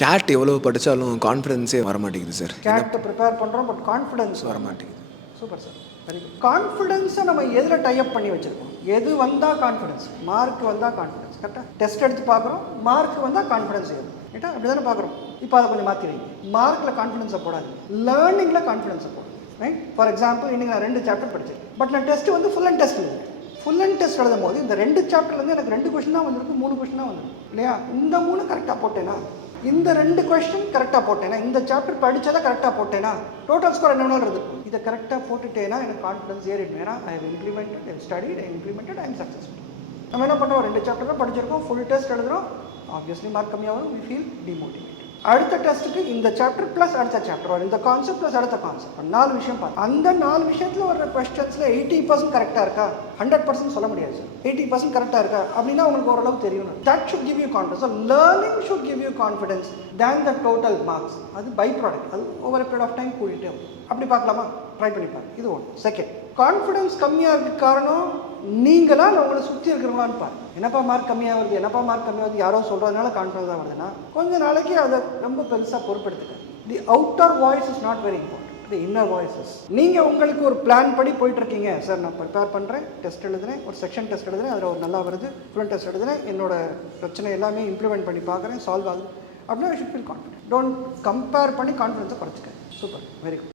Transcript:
Gate எவ்வளோ படித்தாலும் கான்ஃபிடென்ஸே வர மாட்டேங்குது சார். கேட்டை ப்ரிப்பேர் பண்ணுறோம், பட் கான்ஃபிடென்ஸ் வர மாட்டேங்குது. Super sir, very good. கான்ஃபிடென்ஸை நம்ம எதில் டைப் பண்ணி வச்சுருக்கோம்? எது வந்தால் கான்ஃபிடென்ஸ், மார்க் வந்தால் கான்ஃபிடென்ஸ். கரெக்டாக டெஸ்ட் எடுத்து பார்க்குறோம், மார்க் வந்தால் கான்ஃபிடென்ஸ் ஏறும். ரைட்டா? அப்படி தானே பார்க்குறோம். இப்போ அதை கொஞ்சம் மாற்றி வைங்க. மார்க்கில் கான்ஃபிடென்ஸை போடாது, லேர்னிங்கில் கான்ஃபிடென்ஸை போடும். ரைட்? ஃபார் எக்ஸாம்பிள் இன்றைக்கி நான் 2 சாப்டர் படித்தேன், பட் நான் டெஸ்ட் வந்து ஃபுல் அண்ட் டெஸ்ட் எழுதுறேன். ஃபுல் அண்ட் டெஸ்ட் எழுதும் போது இந்த 2 சாப்டர்லேருந்து எனக்கு 2 கொஸ்டின் தான் வந்திருக்கு, 3 கொஸ்டின் தான் வந்திருக்கு இல்லையா? இந்த 3 கரெக்டாக போட்டேனா, இந்த 2 கொஸ்டின் கரெக்டாக போட்டேனா, இந்த சாப்டர் படித்ததை கரெக்டாக போட்டேனா, டோட்டல் ஸ்கோர் என்ன வேணாலும் இருக்கும். இதை கரெக்டாக போட்டுட்டேனா எனக்கு கான்ஃபிடன்ஸ் ஏறிடும். ஏன்னா I have implemented, I studied, I implemented, I am successful. நம்ம என்ன பண்ணுறோம், 2 சாப்டர் தான் படிச்சிருக்கோம், ஃபுல் டெஸ்ட் எழுதுகிறோம், ஆப்வியஸ்லி மார்க் கம்மியாக வரும், வி ஃபீல் டிமோட்டிவேட். அடுத்த டெஸ்ட்டுக்கு இந்த சாப்டர் ப்ளஸ் அடுத்த சாப்டர் வரும், இந்த கான்செப்ட் ப்ளஸ் அடுத்த கான்செப்ட், 4 விஷயம் பார்த்து அந்த 4 விஷயத்தில் வர கொஸ்டின்ஸில் 80% கரெக்டாக இருக்கா, 100% சொல்ல முடியாது சார். 80% கரெக்டாக இருக்கா அப்படின்னா உங்களுக்கு ஓரளவு தெரியும். That should give you confidence. So learning should give you confidence then the total marks. அது பை ப்ராடக்ட், அது ஓவர் பீரியட் ஆஃப் டைம் கூட்டிகிட்டே வரும். அப்படி பார்க்கலாமா? ட்ரை பண்ணி பாருங்க. இது ஒன்று. செகண்ட், கான்ஃபிடன்ஸ் கம்மியாக இருக்க காரணம் நீங்களா இல்லை உங்களை சுற்றி இருக்கிறவங்களான்னு பாருங்க. என்னப்பா மார்க் கம்மியாக வருது, என்னப்பா மார்க் கம்மியாக வருது, யாரோ சொல்கிறதுனால கான்ஃபிடன்ஸ் தான் வருதுன்னா கொஞ்ச நாளைக்கு அதை ரொம்ப பெருசாக பொறுப்பெடுத்துக்க. The outer voice is not very important, the inner voices. நீங்கள் உங்களுக்கு ஒரு பிளான் படி போயிட்டுருக்கீங்க. சார் நான் ப்ரிப்பேர் பண்ணுறேன், டெஸ்ட் எழுதுறேன், ஒரு செக்ஷன் டெஸ்ட் எழுதுறேன், அதில் ஒரு நல்லா வருது, ஃபுல் டெஸ்ட் எழுதுறேன், என்னோட பிரச்சனை எல்லாமே இம்ப்ளிமெண்ட் பண்ணி பார்க்குறேன், சால்வ் ஆகுது அப்படின்னா I should feel confident. Don't compare பண்ணி கான்ஃபிடன்ஸை குறைச்சிக்க. Super, very good.